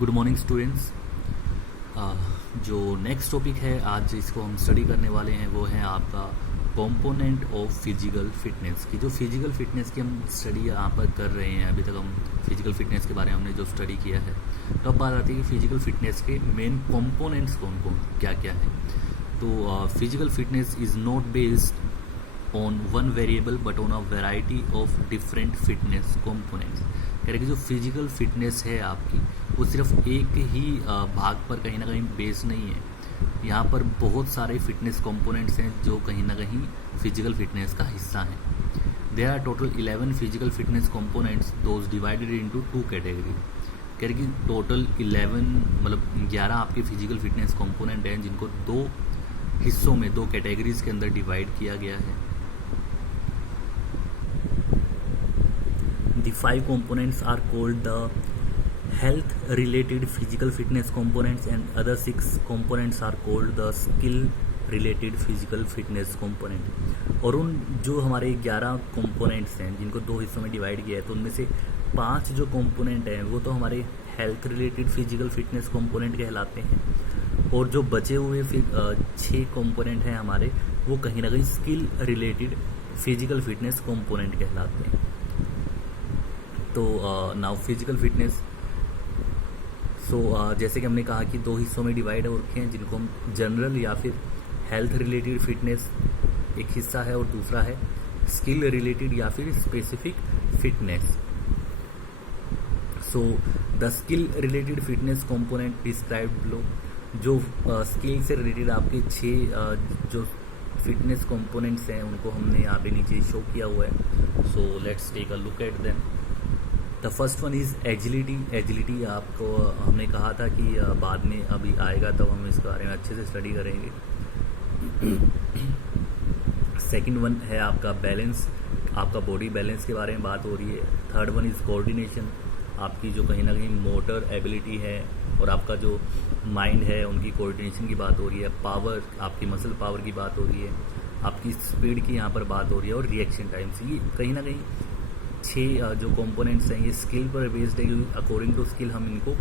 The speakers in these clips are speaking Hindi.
Good morning students. जो नेक्स्ट टॉपिक है आज इसको हम स्टडी करने वाले हैं वो है आपका कंपोनेंट ऑफ फिजिकल फिटनेस की। जो फिजिकल फिटनेस की हम स्टडी यहाँ पर कर रहे हैं, अभी तक हम फिजिकल फिटनेस के बारे में हमने जो स्टडी किया है, तो अब बात आती है कि फिजिकल फिटनेस के मेन कंपोनेंट्स कौन कौन क्या क्या है। तो physical fitness is not based on one variable but on a variety of different fitness components. कह रहे कि जो फिजिकल फिटनेस है आपकी वो सिर्फ एक ही भाग पर कहीं ना कहीं बेस नहीं है। यहाँ पर बहुत सारे फिटनेस कंपोनेंट्स हैं जो कहीं ना कहीं फिजिकल फिटनेस का हिस्सा हैं। There are total 11 physical fitness components those divided into 2 category. कह रहे कि टोटल 11 आपके फिजिकल फिटनेस कंपोनेंट हैं जिनको 2 हिस्सों में 2 कैटेगरीज के अंदर डिवाइड किया गया है। The 5 components are called the health related physical fitness components and other 6 components are called the skill related physical fitness component। और उन जो हमारे 11 components हैं जिनको 2 हिस्सों में डिवाइड किया है, तो उनमें से 5 जो component हैं वो तो हमारे health related physical fitness component कहलाते हैं, और जो बचे हुए फिर 6 component हैं हमारे वो कहीं ना कहीं skill related physical fitness component कहलाते हैं। तो नाउ फिजिकल फिटनेस, जैसे कि हमने कहा कि 2 हिस्सों में डिवाइड हो रखे हैं जिनको हम जनरल या फिर हेल्थ रिलेटेड फिटनेस एक हिस्सा है और दूसरा है स्किल रिलेटेड या फिर specific fitness. So the skill related fitness component described below. जो स्किल से रिलेटेड आपके 6 जो फिटनेस कंपोनेंट्स हैं उनको हमने यहाँ पे नीचे शो किया हुआ है। So let's take a look at them. The first one is agility. Agility आपको हमने कहा था कि बाद में अभी आएगा तब हम इसके बारे में अच्छे से स्टडी करेंगे। सेकंड वन है आपका बैलेंस, आपका बॉडी बैलेंस के बारे में बात हो रही है। थर्ड वन इज़ कोऑर्डिनेशन, आपकी जो कहीं ना कहीं मोटर एबिलिटी है और आपका जो माइंड है उनकी कोऑर्डिनेशन की बात हो रही है। पावर, आपकी मसल पावर की बात हो रही है। आपकी स्पीड की यहाँ पर बात हो रही है और रिएक्शन टाइम से। ये कहीं ना कहीं 6 जो कंपोनेंट्स हैं ये स्किल पर बेस्ड है, क्योंकि अकॉर्डिंग टू स्किल हम इनको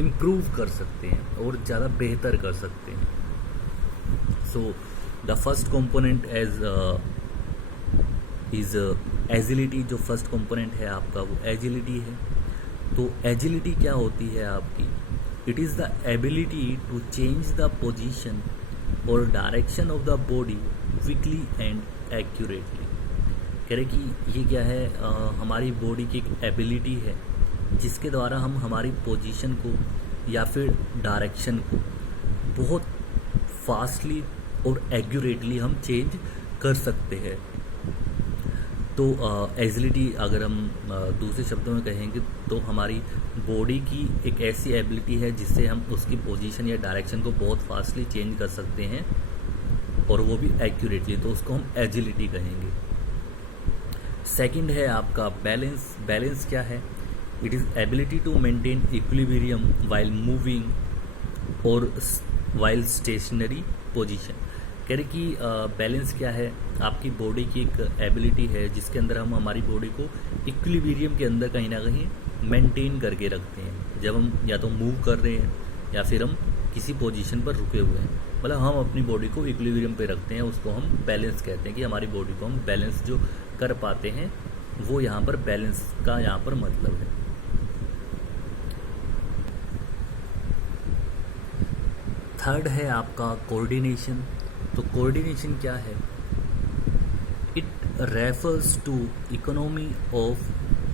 इम्प्रूव कर सकते हैं और ज़्यादा बेहतर कर सकते हैं। So the first component is agility. जो फर्स्ट कंपोनेंट है आपका वो एजिलिटी है। तो एजिलिटी क्या होती है आपकी? It is the ability to change the position और direction of the body quickly and accurately. कह रहे कि ये क्या है, हमारी बॉडी की एक एबिलिटी है जिसके द्वारा हम हमारी पोजीशन को या फिर डायरेक्शन को बहुत फास्टली और एक्यूरेटली हम चेंज कर सकते हैं। तो एजिलिटी अगर हम दूसरे शब्दों में कहेंगे तो हमारी बॉडी की एक ऐसी एबिलिटी है जिससे हम उसकी पोजीशन या डायरेक्शन को बहुत फास्टली चेंज कर सकते हैं और वो भी एक्यूरेटली, तो उसको हम एजिलिटी कहेंगे। सेकंड है आपका बैलेंस। बैलेंस क्या है? It is ability to maintain equilibrium while moving और वाइल स्टेशनरी पोजीशन। कह रहे कि बैलेंस क्या है? आपकी बॉडी की एक एबिलिटी है जिसके अंदर हम हमारी बॉडी को इक्विलिब्रियम के अंदर कहीं ना कहीं मेंटेन करके रखते हैं। जब हम या तो मूव कर रहे हैं या फिर हम किसी पोजीशन पर रुके हुए हैं, मतलब हम अपनी बॉडी को इक्विलिब्रियम पे रखते हैं, उसको हम बैलेंस कहते हैं कि हमारी बॉडी को हम बैलेंस जो कर पाते हैं वो यहाँ पर बैलेंस का यहाँ पर मतलब है। थर्ड है आपका कोऑर्डिनेशन। तो कोऑर्डिनेशन क्या है? It refers to economy of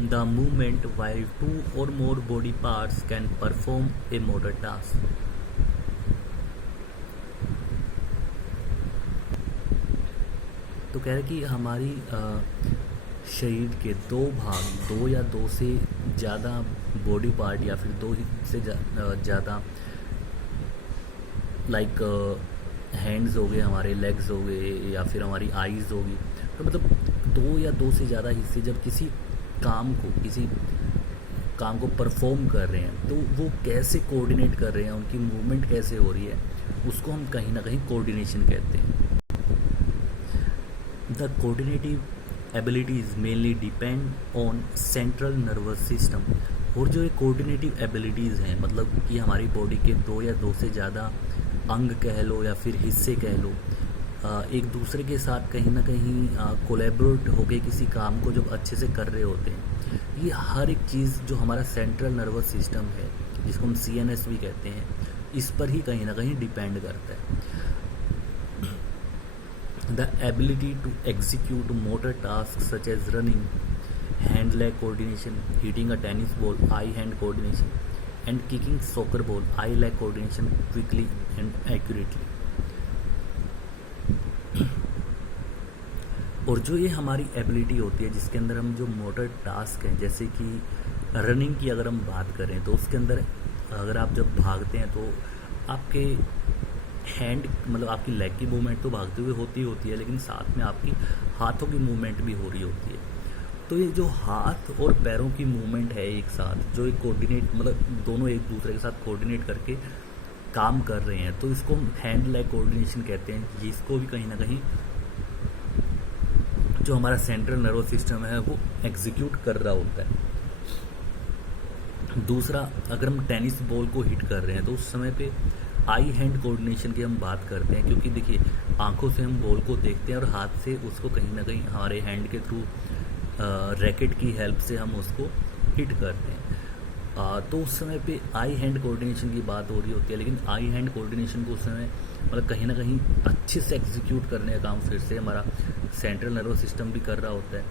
the movement while 2 और more body parts can perform a motor task. तो कह रहे कि हमारी शरीर के 2 भाग, 2 या 2 से ज़्यादा बॉडी पार्ट या फिर 2 से ज़्यादा लाइक हैंड्स हो गए, हमारे लेग्स हो गए या फिर हमारी आईज़ होगी, तो मतलब 2 या 2 से ज़्यादा हिस्से जब किसी काम को परफॉर्म कर रहे हैं तो वो कैसे कोऑर्डिनेट कर रहे हैं, उनकी मूवमेंट कैसे हो रही है, उसको हम कहीं ना कहीं कोऑर्डिनेशन कहते हैं। The coordinative abilities mainly depend on central nervous system। और जो ये कोऑर्डिनेटिव एबिलिटीज़ हैं, मतलब कि हमारी बॉडी के दो या दो से ज़्यादा अंग कह लो या फिर हिस्से कह लो, एक दूसरे के साथ कहीं ना कहीं कोलैबोरेट होके किसी काम को जब अच्छे से कर रहे होते हैं, ये हर एक चीज़ जो हमारा सेंट्रल नर्वस सिस्टम है, जिसको हम CNS भी कहते हैं, इस पर ही कहीं ना कहीं डिपेंड करता है। The ability to execute motor task such as running, hand leg coordination, hitting a tennis ball, eye hand coordination, and kicking soccer ball, eye leg coordination quickly and accurately. और जो ये हमारी एबिलिटी होती है जिसके अंदर हम जो मोटर टास्क हैं, जैसे कि रनिंग की अगर हम बात करें तो उसके अंदर अगर आप जब भागते हैं तो आपके हैंड मतलब आपकी लेग की मूवमेंट तो भागते हुए होती है, लेकिन साथ में आपकी हाथों की मूवमेंट भी हो रही होती है। तो ये जो हाथ और पैरों की मूवमेंट है एक साथ, जो एक कोऑर्डिनेट मतलब दोनों एक दूसरे के साथ कोऑर्डिनेट करके काम कर रहे हैं, तो इसको हम हैंड लेग कोऑर्डिनेशन कहते हैं। जिसको भी कहीं ना कहीं जो हमारा सेंट्रल नर्वस सिस्टम है वो एग्जीक्यूट कर रहा होता है। दूसरा, अगर हम टेनिस बॉल को हिट कर रहे हैं तो उस समय पे आई हैंड कोऑर्डिनेशन की हम बात करते हैं, क्योंकि देखिए आंखों से हम बॉल को देखते हैं और हाथ से उसको कहीं ना कहीं हमारे हैंड के थ्रू रैकेट की हेल्प से हम उसको हिट करते हैं। तो उस समय पे आई हैंड कोऑर्डिनेशन की बात हो रही होती है, लेकिन आई हैंड कोऑर्डिनेशन को उस समय मतलब कहीं ना कहीं अच्छे से एग्जीक्यूट करने का काम फिर से हमारा सेंट्रल नर्वस सिस्टम भी कर रहा होता है।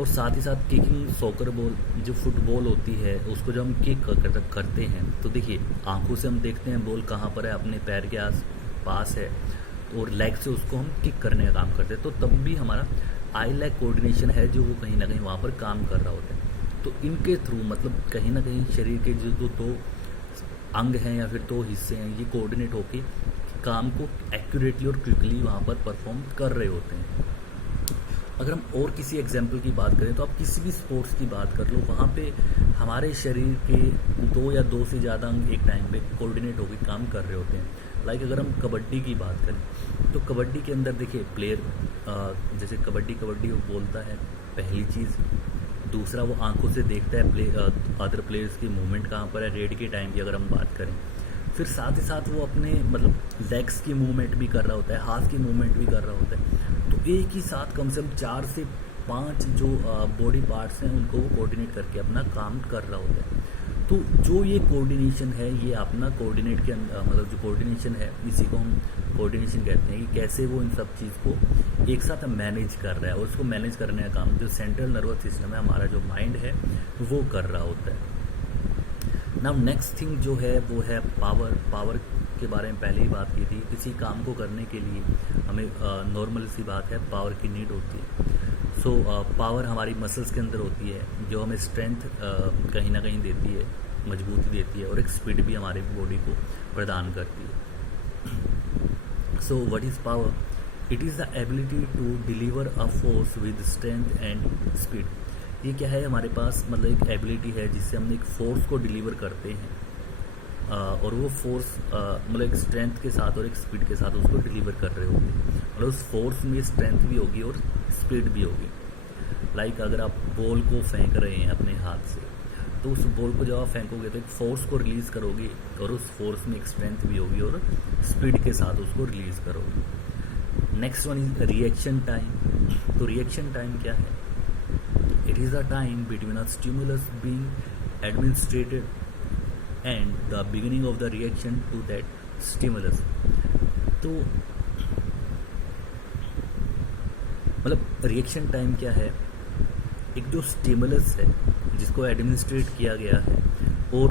और साथ ही साथ किकिंग सॉकर बॉल, जो फुटबॉल होती है, उसको जब हम किक करते हैं तो देखिए आंखों से हम देखते हैं बॉल कहाँ पर है, अपने पैर के आस पास है, और लेग से उसको हम किक करने का काम करते हैं। तो तब भी हमारा आई लेग कोऑर्डिनेशन है जो वो कहीं ना कहीं वहाँ पर काम कर रहा होता है। तो इनके थ्रू मतलब कहीं ना कहीं शरीर के जो दो अंग हैं या फिर दो हिस्से हैं, ये कोऑर्डिनेट होके काम को एक्यूरेटली और क्विकली वहाँ पर परफॉर्म कर रहे होते हैं। अगर हम और किसी एग्जाम्पल की बात करें तो आप किसी भी स्पोर्ट्स की बात कर लो, वहाँ पे हमारे शरीर के दो या दो से ज़्यादा अंग एक टाइम पे कोऑर्डिनेट होकर काम कर रहे होते हैं। लाइक अगर हम कबड्डी की बात करें तो कबड्डी के अंदर देखिए प्लेयर जैसे कबड्डी वो बोलता है पहली चीज़, दूसरा वो आंखों से देखता है अदर प्लेयर्स की मूवमेंट कहाँ पर है, रेड के टाइम की अगर हम बात करें, फिर साथ ही साथ वो अपने मतलब लेग्स की मूवमेंट भी कर रहा होता है, हाथ की मूवमेंट भी कर रहा होता है। तो एक ही साथ कम से कम 4 से 5 जो बॉडी पार्ट्स हैं उनको वो कोऑर्डिनेट करके अपना काम कर रहा होता है। तो जो ये कोऑर्डिनेशन है, ये अपना कोऑर्डिनेट के मतलब जो कोऑर्डिनेशन है, इसी को हम कोऑर्डिनेशन कहते हैं कि कैसे वो इन सब चीज़ को एक साथ मैनेज कर रहा है। और उसको मैनेज करने का काम जो सेंट्रल नर्वस सिस्टम है, हमारा जो माइंड है, वो कर रहा होता है। नाउ नेक्स्ट थिंग जो है वो है पावर के बारे में पहले ही बात की थी। किसी काम को करने के लिए हमें नॉर्मल सी बात है, पावर की नीड होती है। सो पावर हमारी मसल्स के अंदर होती है, जो हमें स्ट्रेंथ कहीं ना कहीं देती है, मजबूती देती है, और एक स्पीड भी हमारे बॉडी को प्रदान करती है। So what is power? It is the ability to deliver a force with strength and speed. ये क्या है, हमारे पास मतलब एक एबिलिटी है जिससे हम एक फोर्स को डिलीवर करते हैं, और वो फोर्स मतलब एक स्ट्रेंथ के साथ और एक स्पीड के साथ उसको डिलीवर कर रहे होंगे। मतलब उस फोर्स में स्ट्रेंथ भी होगी और स्पीड भी होगी। लाइक अगर आप बॉल को फेंक रहे हैं अपने हाथ से, तो उस बॉल को जब आप फेंकोगे तो एक फोर्स को रिलीज़ करोगे, और उस फोर्स में एक स्ट्रेंथ भी होगी और स्पीड के साथ उसको रिलीज़ करोगे। Next one is reaction time. तो रिएक्शन टाइम क्या है? It is the time between a stimulus being administered and the beginning of the reaction to that stimulus. तो मतलब रिएक्शन टाइम क्या है? एक जो स्टिमुलस है जिसको एडमिनिस्ट्रेट किया गया है, और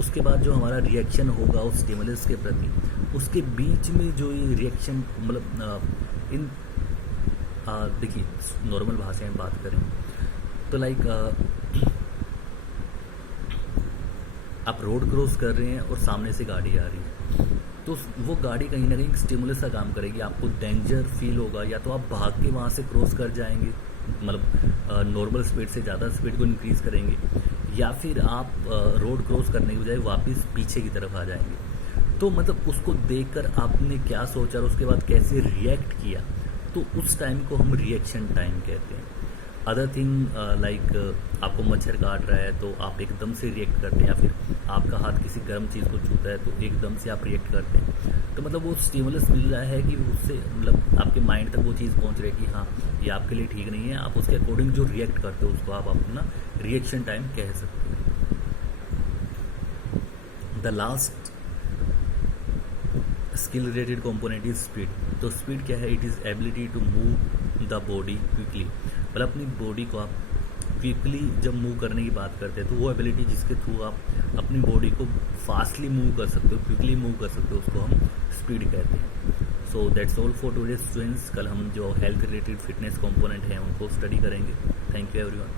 उसके बाद जो हमारा रिएक्शन होगा उस स्टिमुलस के प्रति, उसके बीच में जो ये रिएक्शन मतलब इन देखिए नॉर्मल भाषा में बात करें तो लाइक आप रोड क्रॉस कर रहे हैं और सामने से गाड़ी आ रही है, तो वो गाड़ी कहीं ना कहीं स्टिमुलस का काम करेगी। आपको डेंजर फील होगा, या तो आप भाग के वहाँ से क्रॉस कर जाएंगे, मतलब नॉर्मल स्पीड से ज़्यादा स्पीड को इंक्रीज़ करेंगे, या फिर आप रोड क्रॉस करने की बजाय वापस पीछे की तरफ आ जाएंगे। तो मतलब उसको देखकर आपने क्या सोचा और उसके बाद कैसे रिएक्ट किया, तो उस टाइम को हम रिएक्शन टाइम कहते हैं। अदर थिंग लाइक आपको मच्छर काट रहा है तो आप एकदम से रिएक्ट करते हैं, या फिर आपका हाथ किसी गर्म चीज़ को छूता है तो एकदम से आप रिएक्ट करते हैं। तो मतलब वो स्टिमुलस मिल रहा है कि उससे मतलब आपके माइंड तक वो चीज़ पहुंच रही है कि हाँ ये आपके लिए ठीक नहीं है, आप उसके अकॉर्डिंग जो रिएक्ट करते हो उसको आप अपना रिएक्शन टाइम कह सकते हो। The last skill related component is speed. तो स्पीड क्या है? It is ability to move the body quickly. मतलब अपनी बॉडी को आप क्विकली जब मूव करने की बात करते हैं तो वो एबिलिटी जिसके थ्रू आप अपनी बॉडी को फास्टली मूव कर सकते हो, क्विकली मूव कर सकते हो, उसको हम स्पीड कहते हैं। So that's all for today students. कल हम जो हेल्थ रिलेटेड फिटनेस कंपोनेंट हैं उनको स्टडी करेंगे। Thank you everyone.